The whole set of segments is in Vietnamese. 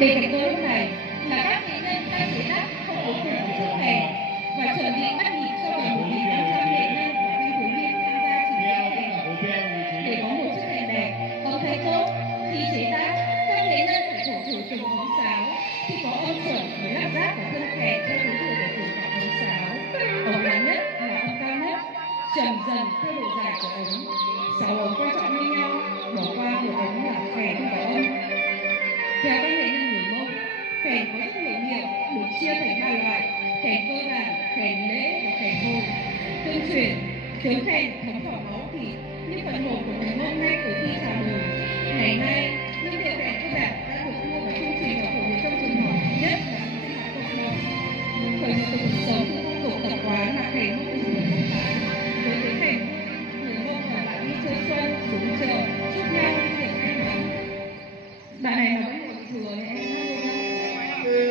Bên cạnh tôi lúc này là các nghệ nhân đang chế tác không ổn của chiếc kèn và chuẩn bị bắt nhịp cho gần 1.500 nghệ nhân và thanh thiếu niên tham gia trình diễn kèn. Để có một chiếc kèn đẹp, âm thanh tốt, khi chế tác, các nghệ nhân phải thổi thử từng ngón sáo. Khi có âm chuẩn mới lắp ráp vào thân kèn theo thứ tự của từng ngón sáo. Ống ngắn nhất là âm cao nhất, trầm dần theo độ dài của ống. 6 ống quan trọng như nhau, bỏ qua một ống là kèn không có âm. Theo các nghệ nhân người Mông, kèn có rất nhiều hiệu được chia thành 3 loại: kèn cơ bản, kèn lễ và kèn hồn. Tương truyền, tiếng kèn thấm vào máu thịt như phần hồn của người Mông ngay từ khi chào đời. Ngày nay, những điệu kèn cơ bản đã được đưa vào chương trình và phổ biến trong trường học, nhất là những sinh hoạt cộng đồng. Khởi nguồn từ cuộc sống từ phong tục tập quán là kèn Mông được sử dụng phái. Với tiếng kèn, người Mông là bạn đi chơi xuân, xuống chợ, chúc nhau những điều may mắn. Bạn này mà vẫn ngồi thừa thì em hát luôn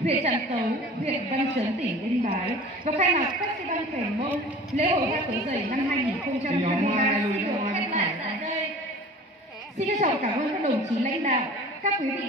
huyện Trạm Tấu, huyện Văn Chấn, tỉnh Yên Bái và khai mạc Festival Kèn Mông lễ hội hoa tớ dày năm 2023 xin được khép lại tại đây. Xin trân trọng cảm ơn các đồng chí lãnh đạo, các quý vị đại